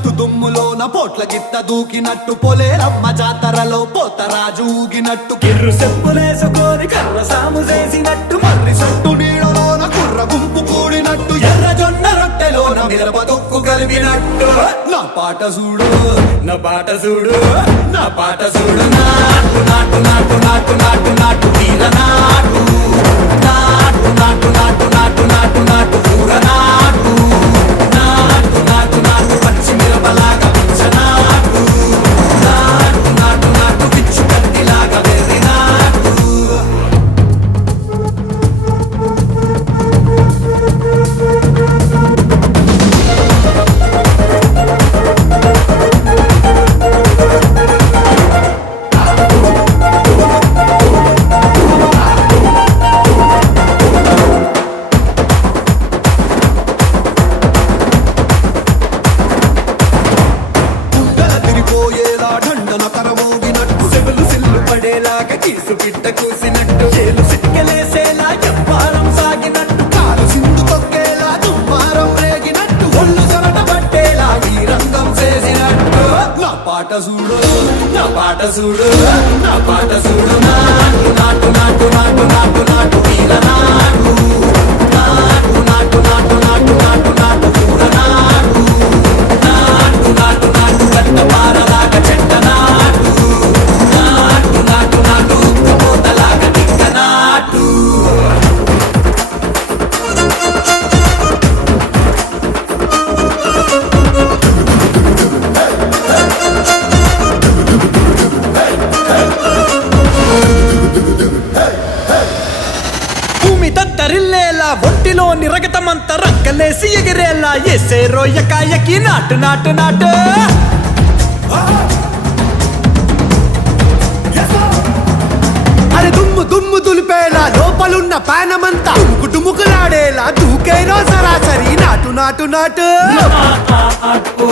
దూకినట్టు దుమ్ములోన పోట్ల గిత్త దూకినట్టు పొలేరమ్మ జాతరలో పోతరాజు ఊగినట్టు కిర్రు చెప్పులేసుకొని కర్ర సాము చేసినట్టు మర్రి సొట్టు నీడలోన కుర్ర గుంపు కూడినట్టు ఎర్ర జొన్న రొట్టెలోన మిరప తొక్కు కలిపినట్టు నా పాట చూడు నా పాట చూడు నా పాట చూడు నాటు నాటు నాటు నాటు నాటు నాటు వీర నాటు నాటు నాటు నాటు నాటు నాటు నాటు పూర నాటు నాటు నాటు నాటు పచ్చి మిరపలాగా పిచ్చ నాటు నాటు నాటు నాటు పిచ్చు కత్తిలాగా వెర్రి నాటు కీసు గిట్ట కూసినట్టు చేలు సిక్కలేసేలా చెప్పారం సాగినట్టు కాలు సింధు తొక్కేలా దుమ్మారం రేగినట్టు ఒళ్ళు సరట పట్టేలా ఈ రంగం చేసినట్టు నా పాట చూడు నా పాట చూడు నా పాట చూడు నాటు నాటు నాటు నాటు నాటు నాటు వీర నాటు నాటు నాటు నాటు నాటు నాటు నాటు పూర నాటు నాటు నాటు నాటు కట్ట పారలాగా చెట్ట నాటు నాటు నాటు నాటు ఉక్కపోతలాగా దిక్క నాటు భూమి దద్దరిల్లేలా ఒంటిలోని రగతమంతా రక్కలేసి ఎగిరేలా ఎసే రోయకాయకి నాటు నాటు నాటు అరే దుమ్ము దుమ్ము దులిపేలా లోపలున్న పానమంతా డుముకులాడేలా దూకేనో సరాసరి నాటు నాటు నాటు నాటు